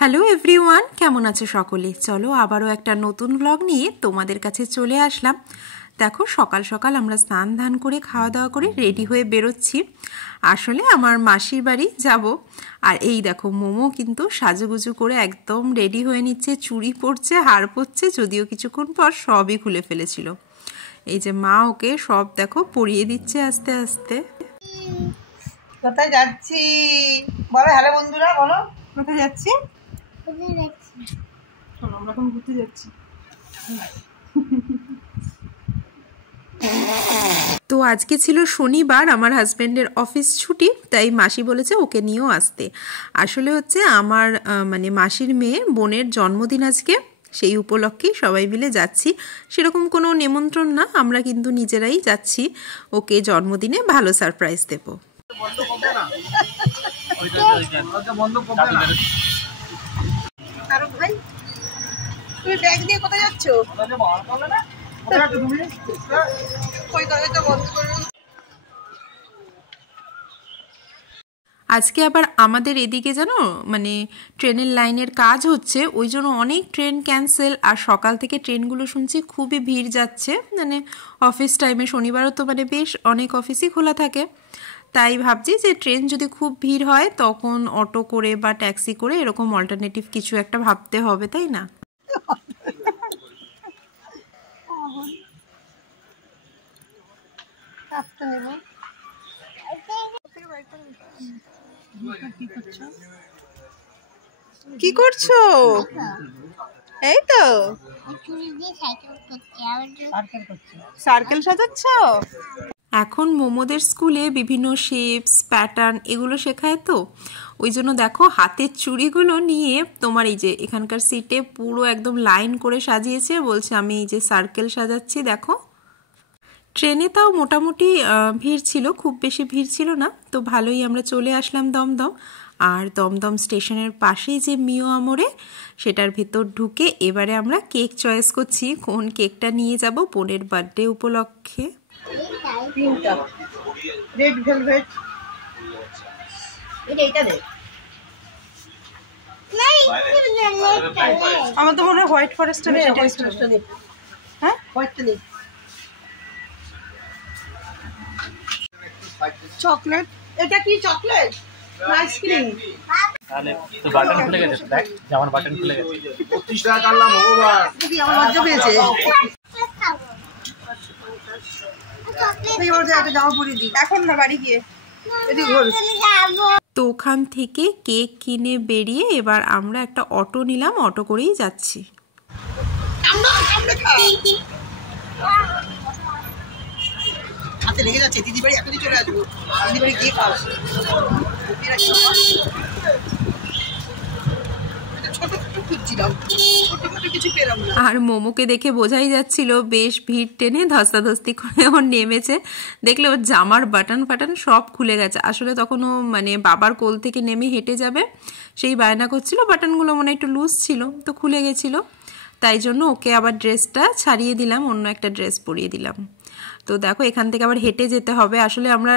Hello everyone, কেমন আছো সকলে? চলো আবারও একটা নতুন ব্লগ নিয়ে তোমাদের কাছে চলে আসলাম। দেখো সকাল সকাল আমরা স্নান ধান করে খাওয়া দাওয়া করে রেডি হয়ে বেরোচ্ছি। আসলে আমার মাসির বাড়ি যাব। আর এই দেখো মোমো কিন্তু সাজুগুজু করে একদম রেডি হয়ে নিচ্ছে, চুড়ি পরছে, হার পরছে, যদিও কিছুক্ষণ পর সবই খুলে ফেলেছিল। এই যে মা ওকে সব দেখো পরিয়ে দিচ্ছে আস্তে আস্তে। কোথায় যাচ্ছি বলো? হ্যালো বন্ধুরা, বলো কোথায় যাচ্ছি? আমরা এখন ঘুরতে যাচ্ছি। তো আজকে ছিল শনিবার, আমার হাজব্যান্ডের অফিস ছুটি, তাই মাসি বলেছে ওকে নিয়েও আসতে। আসলে হচ্ছে আমার মানে মাসির মেয়ে বোনের জন্মদিন আজকে, সেই উপলক্ষেই সবাই মিলে যাচ্ছি। সেরকম কোনো নিমন্ত্রণ না, আমরা কিন্তু নিজেরাই যাচ্ছি ওকে জন্মদিনে ভালো সারপ্রাইজ দেবো। ভাই তুমি ব্যাগ নিয়ে কোথায় যাচ্ছ? আজকে আবার আমাদের এদিকে জানো মানে ট্রেনের লাইনের কাজ হচ্ছে, ওই জন্য অনেক ট্রেন ক্যান্সেল। আর সকাল থেকে ট্রেনগুলো শুনছি খুবই ভিড় যাচ্ছে, মানে অফিস টাইমে। শনিবারও তো মানে বেশ অনেক অফিসই খোলা থাকে, তাই ভাবছি যে ট্রেন যদি খুব ভিড় হয় তখন অটো করে বা ট্যাক্সি করে এরকম অল্টারনেটিভ কিছু একটা ভাবতে হবে, তাই না? কি করছো? এই তো সার্কেল সাজাচ্ছ। এখন মোমোদের স্কুলে বিভিন্ন শেপস প্যাটার্ন এগুলো শেখায়, তো ওই জন্য দেখো হাতের চুড়িগুলো নিয়ে তোমার এই যে এখানকার সিটে পুরো একদম লাইন করে সাজিয়েছে, বলছে আমি এই যে সার্কেল সাজাচ্ছি। দেখো ট্রেনে তাও মোটামুটি ভিড় ছিল, খুব বেশি ভিড় ছিল না, তো ভালোই আমরা চলে আসলাম দমদম। আর দমদম স্টেশনের পাশেই যে মিও আমরে, সেটার ভেতর ঢুকে এবারে আমরা কেক চয়েস করছি কোন কেকটা নিয়ে যাব বোনের বার্থডে উপলক্ষে। রেড ভেলভেট, এটা দে। আমার তো মনে হয় হোয়াইট ফরেস্টটা নেই। হ্যাঁ হোয়াইটটা নেই। চকলেট, এটা কি চকলেট আইসক্রিম? তাহলে তো বাটন খুলে গেছে, দেখ জামার বাটন খুলে গেছে। 25 টাকা কাটলাম ওভার। কি আমার লজ্জা পেয়েছে। এখন না বাড়ি গিয়ে তো ওখান থেকে কেক কিনে বেরিয়ে এবার আমরা একটা অটো নিলাম, অটো করেই যাচ্ছি। হাতে লেগে যাচ্ছে। দিদি বাড়ি এখনই চলে আসবো। দিদি বাড়ি গিয়ে খাও। আর মোমোকে দেখে বোঝাই যাচ্ছিল বেশ ভিড় টেনে ধস্তাধস্তি করে ওর নেমেছে। দেখলে ওর জামার বাটন ফাটন সব খুলে গেছে। আসলে তখন ও মানে বাবার কোল থেকে নেমে হেঁটে যাবে, সেই বায়না করছিল, বাটনগুলো মনে একটু লুজ ছিল তো খুলে গেছিলো, তাই জন্য ওকে আবার ড্রেসটা ছাড়িয়ে দিলাম, অন্য একটা ড্রেস পরিয়ে দিলাম। তো দেখো এখান থেকে আবার হেঁটে যেতে হবে। আসলে আমরা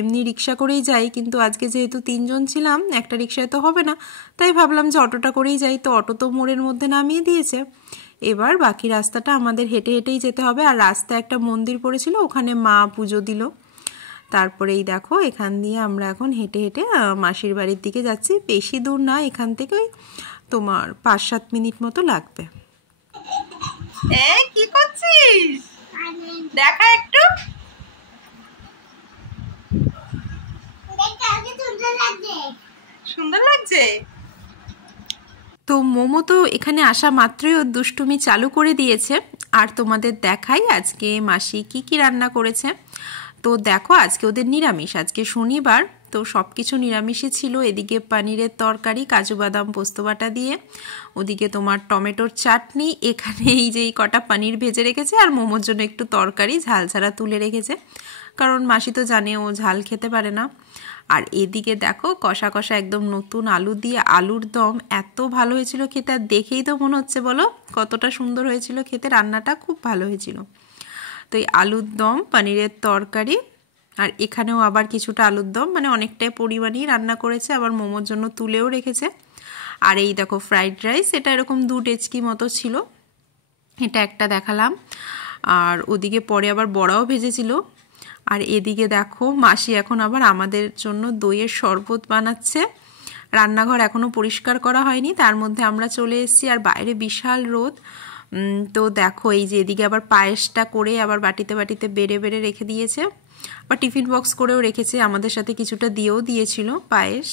এমনি রিক্সা করেই যাই, কিন্তু আজকে যেহেতু 3 জন ছিলাম, একটা রিক্সায় তো হবে না, তাই ভাবলাম যে অটোটা করেই যাই। তো অটো তো মোড়ের মধ্যে নামিয়ে দিয়েছে, এবার বাকি রাস্তাটা আমাদের হেঁটে হেঁটেই যেতে হবে। আর রাস্তায় একটা মন্দির পড়েছিল, ওখানে মা পুজো দিল। তারপরেই দেখো এখান দিয়ে আমরা এখন হেঁটে হেঁটে মাসির বাড়ির দিকে যাচ্ছি। বেশি দূর না, এখান থেকে তোমার 5-7 মিনিট মতো লাগবে। কি করছিস? দেখা একটু। সুন্দর লাগছে। তো মোমো তো এখানে আসা মাত্রই ওর দুষ্টুমি চালু করে দিয়েছে। আর তোমাদের দেখাই আজকে মাসি কি কি রান্না করেছে। তো দেখো আজকে ওদের নিরামিষ, আজকে শনিবার, তো সব কিছু নিরামিষই ছিল। এদিকে পনিরের তরকারি কাজু বাদাম পোস্ত বাটা দিয়ে, ওদিকে তোমার টমেটোর চাটনি, এখানে এই যে কটা পনির ভেজে রেখেছে, আর মোমোর জন্য একটু তরকারি ঝাল ছাড়া তুলে রেখেছে, কারণ মাসি তো জানে ও ঝাল খেতে পারে না। আর এদিকে দেখো কষা কষা একদম নতুন আলু দিয়ে আলুর দম, এত ভালো হয়েছিল খেতে। আর দেখেই তো মনে হচ্ছে বলো কতটা সুন্দর হয়েছিল খেতে, রান্নাটা খুব ভালো হয়েছিল। তো এই আলুর দম, পনিরের তরকারি, আর এখানেও আবার কিছুটা আলুর দম, মানে অনেকটাই পরিমাণেই রান্না করেছে, আবার মোমোর জন্য তুলেও রেখেছে। আর এই দেখো ফ্রাইড রাইস, এটা এরকম 2 ডেচকি মতো ছিল, এটা একটা দেখালাম। আর ওদিকে পরে আবার বড়াও ভেজেছিল। আর এদিকে দেখো মাসি এখন আবার আমাদের জন্য দইয়ের শরবত বানাচ্ছে। রান্নাঘর এখনও পরিষ্কার করা হয়নি, তার মধ্যে আমরা চলে এসেছি। আর বাইরে বিশাল রোদ। তো দেখো এই যে এদিকে আবার পায়েসটা করে আবার বাটিতে বাটিতে বেড়ে বেড়ে রেখে দিয়েছে, আবার টিফিন বক্স করেও রেখেছে, আমাদের সাথে কিছুটা দিয়েও দিয়েছিল পায়েস।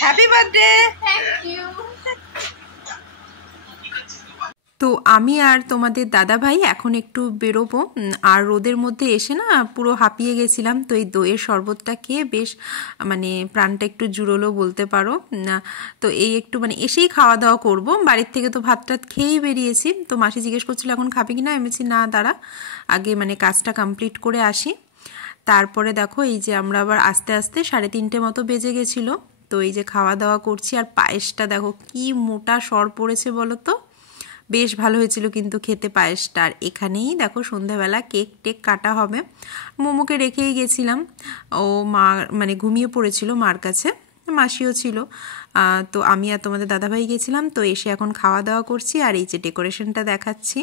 Happy birthday. Thank you. তো আমি আর তোমাদের দাদা ভাই এখন একটু বেরোবো। আর রোদের মধ্যে এসে না পুরো হাঁপিয়ে গেছিলাম, তো এই দইয়ের শরবতটা খেয়ে বেশ মানে প্রাণটা একটু জুড়োলো বলতে পারো। তো এই একটু মানে এসেই খাওয়া দাওয়া করবো, বাড়ির থেকে তো ভাত টাত খেয়েই বেরিয়েছি। তো মাসি জিজ্ঞেস করছিল এখন খাবি কি না, আমি বলছি না দাঁড়া আগে মানে কাজটা কমপ্লিট করে আসি। তারপরে দেখো এই যে আমরা আবার আস্তে আস্তে 3:30 মতো বেজে গেছিলো। তো এই যে খাওয়া দাওয়া করছি, আর পায়েসটা দেখো কি মোটা সর পড়েছে বলো তো, বেশ ভালো হয়েছিল কিন্তু খেতে পায়েসটা। আর এখানেই দেখো সন্ধ্যাবেলা কেক টেক কাটা হবে। মোমোকে রেখেই গেছিলাম, ও মা মানে ঘুমিয়ে পড়েছিল মার কাছে, মাসিও ছিল। তো আমি আর তোমাদের দাদাভাই গেছিলাম। তো এসে এখন খাওয়া দাওয়া করছি, আর এই যে ডেকোরেশনটা দেখাচ্ছি।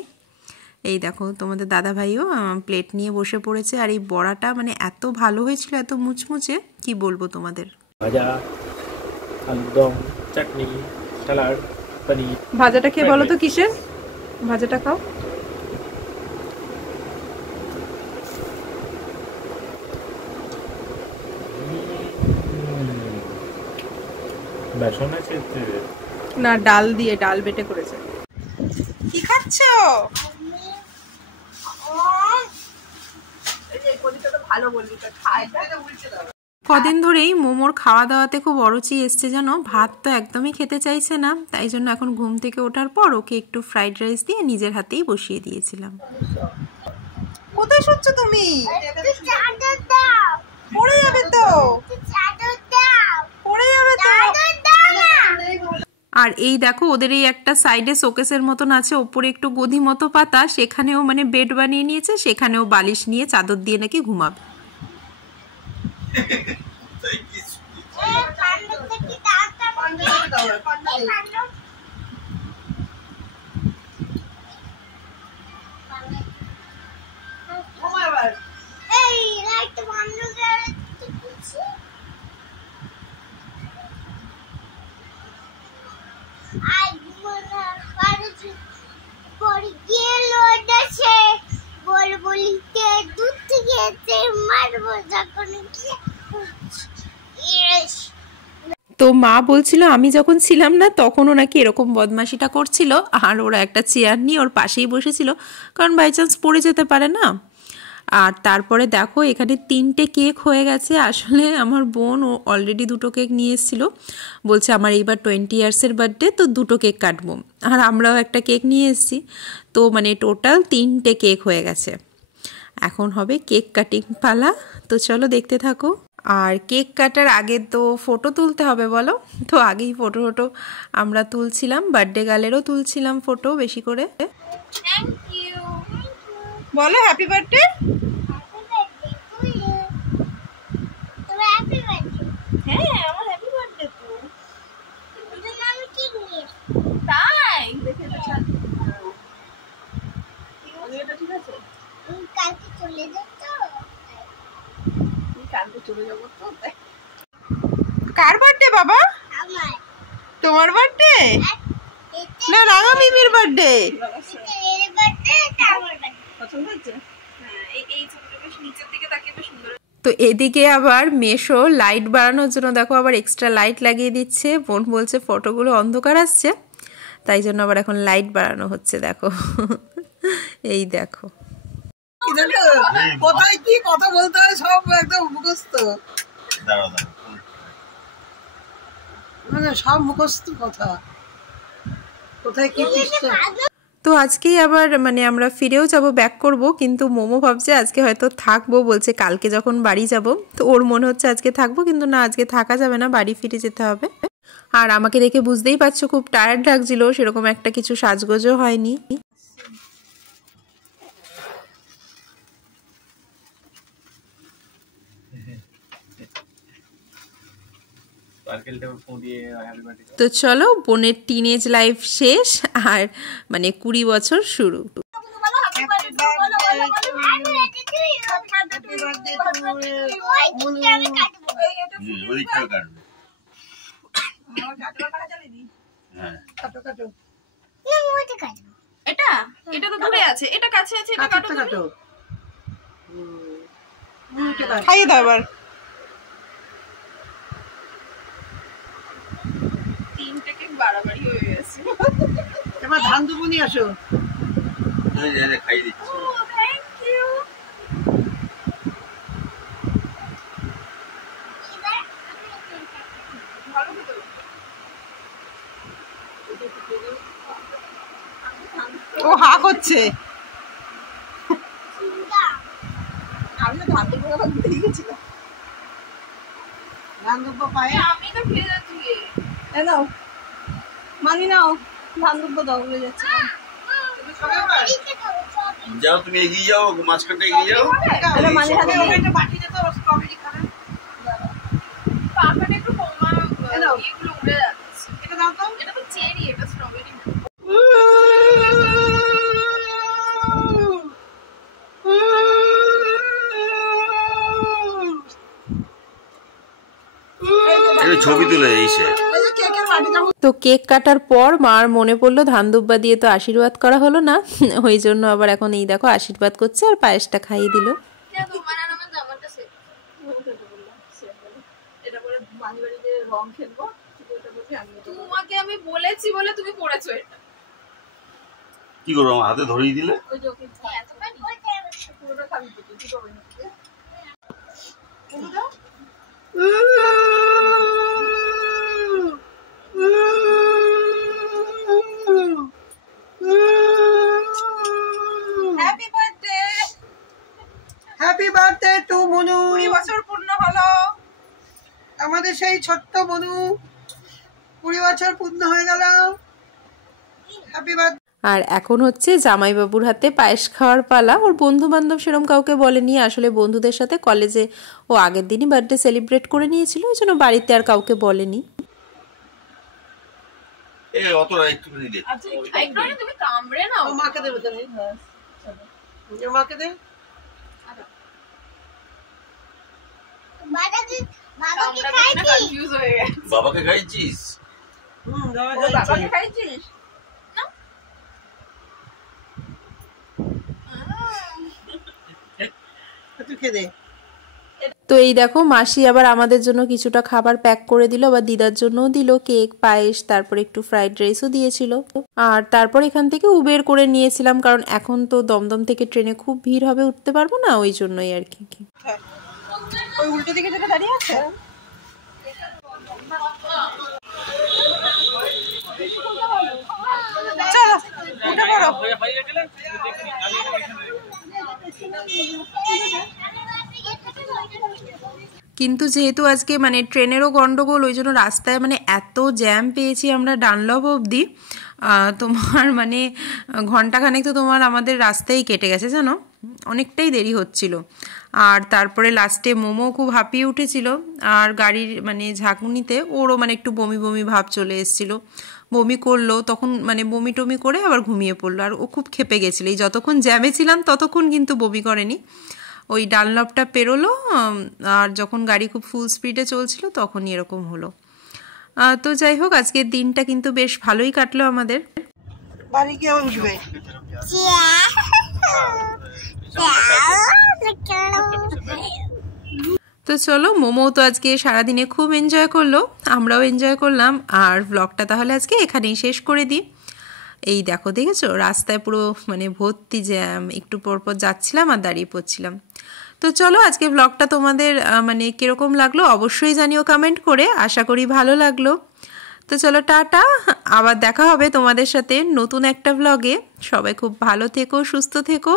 এই দেখো তোমাদের দাদাভাইও প্লেট নিয়ে বসে পড়েছে। আর এই বড়াটা মানে এত ভালো হয়েছিল, এত মুচমুচে, কি বলবো তোমাদের। ভাজা, আলুর দম, চাটনি, স্যালাড, পনির। ভাজাটা খেয়ে বলো তো কিসের ভাজাটা খাও। বেসন আছে না, ডাল দিয়ে, ডাল বেটে করেছে। কি খাচ্ছো? ভালো বললি তো, খায় তো উল্টে দাও। কদিন ধরেই মোমোর খাওয়া দাওয়াতে খুব অরুচি এসছে জানো, ভাত তো একদমই খেতে চাইছে না। তাই জন্য এখন ঘুম থেকে ওঠার পর ওকে একটু ফ্রাইড রাইস দিয়ে নিজের হাতেই বসিয়ে দিয়েছিলাম। কোথায় শুচ্ছ তুমি? পড়ে যাবে তো, পড়ে যাবে তো। আর এই দেখো ওদের এই একটা সাইডে শোকেসের মতন আছে, ওপরে একটু গদি মতো পাতা, সেখানেও মানে বেড বানিয়ে নিয়েছে, সেখানেও বালিশ নিয়ে চাদর দিয়ে নাকি ঘুমাবে। তো মা বলছিল আমি যখন ছিলাম না তখনও নাকি এরকম বদমাশিটা করছিল, আর ওরা একটা চেয়ার নিয়ে ওর পাশেই বসেছিল, কারণ বাই চান্স পড়ে যেতে পারে না। আর তারপরে দেখো এখানে 3টে কেক হয়ে গেছে। আসলে আমার বোন ও অলরেডি 2টো কেক নিয়ে এসেছিল, বলছে আমার এইবার 20 ইয়ার্সের বার্থডে, তো 2টো কেক কাটবো। আর আমরাও একটা কেক নিয়ে এসেছি, তো মানে টোটাল 3টে কেক হয়ে গেছে। এখন হবে কেক কাটিং পালা, তো চলো দেখতে থাকো। আর কেক কাটার আগে তো ফটো তুলতে হবে বলো, তো আগেই ফটো আমরা তুলছিলাম, বার্থডে গার্লেরও তুলছিলাম ফটো বেশি করে। Thank you. বলো হ্যাপি বার্থডে। হ্যাঁ, আমার হ্যাপি বার্থডে তো। তাই ঠিক আছে, কালকে চলে যেত। কালকে চলে যাবো তো। কার বার্থডে বাবা? আমার তোমার বার্থডে না রাঙা মিমির বার্থডে? এর বার্থডে আমার বার্থডে। পছন্দ হচ্ছে? এই ছবিটা বেশ নিচের দিকে তাকিয়ে বেশ সুন্দর। তো এদিকে আবার মেশো লাইট বাড়ানোর জন্য দেখো আবার এক্সট্রা লাইট লাগিয়ে দিচ্ছে। বোন বলছে ফটোগুলো অন্ধকার আসছে, তাই জন্য আবার এখন লাইট বাড়ানো হচ্ছে। দেখো এই দেখো কোথায় কি কথা বলতে হয় সব একদম মুখস্থ, মানে সব মুখস্থ কথা, কোথায় কি তো আজকেই আবার মানে আমরা ফিরেও যাব, ব্যাক করব, কিন্তু মোমো ভাবছে আজকে হয়তো থাকবো, বলছে কালকে যখন বাড়ি যাব। তো ওর মনে হচ্ছে আজকে থাকবো, কিন্তু না আজকে থাকা যাবে না, বাড়ি ফিরে যেতে হবে। আর আমাকে দেখে বুঝতেই পারছো খুব টায়ার্ড লাগছিল, সেরকম একটা কিছু সাজগোজও হয়নি। তো চলো, বোনের টিনেজ লাইফ শেষ আর মানে 20 বছর শুরু। এটা এটা তো দূরে আছে, এটা কাছে আছে, এটা কাটো কাটো। খাইয়ে দাও এবার। 3টে কেক বাড়াবাড়ি হয়ে গেছে। এবার ধান দুবো নিয়ে আসো। খাইয়ে দিচ্ছি। ও থ্যাংক ইউ। ভালো খেতে। ও হা করছে। আমি তো ধান দুবো কথা ভুলে গেছিলাম। ধান দুবো পায়ে আমি তো খেয়ে যাচ্ছি। এ নাও মানি নাও, ধান দুবো দাও হয়ে যাচ্ছে। যাও তুমি এগিয়ে যাও, মাছ কাটতে এগিয়ে যাও। তাহলে মানি হাতে একটা বাটি দে তো, স্ট্রবেরি খাবে। পাখাটা একটু কমা, এগুলো উড়ে যাচ্ছে। এটা দাও তো। এটা তো চেরি, এটা স্ট্রবেরি না। ছবি তুলে এসে তো কেক কাটার পর মার মনে পড়লো ধান দুব্বা দিয়ে তো আশীর্বাদ করা হলো না, ওই জন্য আবার এখন এই দেখো আশীর্বাদ করছে আর পায়েসটা খাইয়ে দিল। তোমার আর আমার জামাটা সেট। এটা পরে বাড়ি বাড়িতে রং খেলবো। তোমাকে আমি বলেছি বলে তুমি পড়েছো এটা। কি করবো, আমার হাতে ধরিয়ে দিলে। ওই যে ওকে এত পানি পুরোটা খাবি তো, কি করবে না? পুরোটা happy birthday, happy birthday to Manu. 20 বছর পূর্ণ হলো আমাদের সেই ছোট্ট মনু, 20 বছর পূর্ণ হয়ে গেল। Happy birthday. আর এখন হচ্ছে জামাইবাবুর হাতে পায়েস খাওয়ার পালা। ওর বন্ধু বান্ধব সেরকম কাউকে বলেনি, আসলে বন্ধুদের সাথে কলেজে ও আগের দিনই বার্থডে সেলিব্রেট করে নিয়েছিল, ওই জন্য বাড়িতে আর কাউকে বলেনি। একটুখানি দে। আচ্ছা একটু তুমি কামড়ে নাও। মাকে দেবে তো, মাকে দে। বাবাকে খাইছিস? বাবাকে খাইছিস? তুই খেয়ে দে। তো এই দেখো মাসি আবার আমাদের জন্য কিছুটা খাবার প্যাক করে দিল, আবার দিদার জন্যও দিল কেক, পায়েস, তারপর একটু ফ্রাইড রাইসও দিয়েছিল। আর তারপর এখান থেকে উবের করে নিয়েছিলাম, কারণ এখন তো দমদম থেকে ট্রেনে খুব ভিড় হবে, উঠতে পারবো না, ওই জন্যই আর কি। ওই উল্টো দিকে যেটা দাঁড়িয়ে আছে কিন্তু যেহেতু আজকে মানে ট্রেনেরও গন্ডগোল, ওই জন্য রাস্তায় মানে এত জ্যাম পেয়েছি আমরা ডানলপ অবধি, তোমার মানে ঘন্টাখানেক তো তোমার আমাদের রাস্তায় কেটে গেছে জানো, অনেকটাই দেরি হচ্ছিল। আর তারপরে লাস্টে মোমো খুব হাঁপিয়ে উঠেছিল, আর গাড়ির মানে ঝাঁকুনিতে ওরও মানে একটু বমি বমি ভাব চলে এসেছিলো, বমি করলো, তখন মানে বমি টমি করে আবার ঘুমিয়ে পড়লো। আর ও খুব খেপে গেছিলো, এই যতক্ষণ জ্যামে ছিলাম ততক্ষণ কিন্তু বমি করেনি, ওই ডানলপটা পেরোলো আর যখন গাড়ি খুব ফুল স্পিডে চলছিল তখনই এরকম হলো। তো যাই হোক আজকের দিনটা কিন্তু বেশ ভালোই কাটলো আমাদের। বাড়ি গিয়ে উঠবে। তো চলো, মোমো তো আজকে সারাদিনে খুব এনজয় করলো, আমরাও এনজয় করলাম। আর ব্লগটা তাহলে আজকে এখানেই শেষ করে দিই। এই দেখো, দেখেছো রাস্তায় পুরো মানে ভর্তি জ্যাম, একটু পরপর যাচ্ছিলাম আর দাঁড়িয়ে পড়ছিলাম। তো চলো আজকে ব্লগটা তোমাদের মানে কিরকম লাগলো অবশ্যই জানিও কমেন্ট করে, আশা করি ভালো লাগলো। তো চলো টাটা, আবার দেখা হবে তোমাদের সাথে নতুন একটা ব্লগে। সবাই খুব ভালো থেকো, সুস্থ থেকো।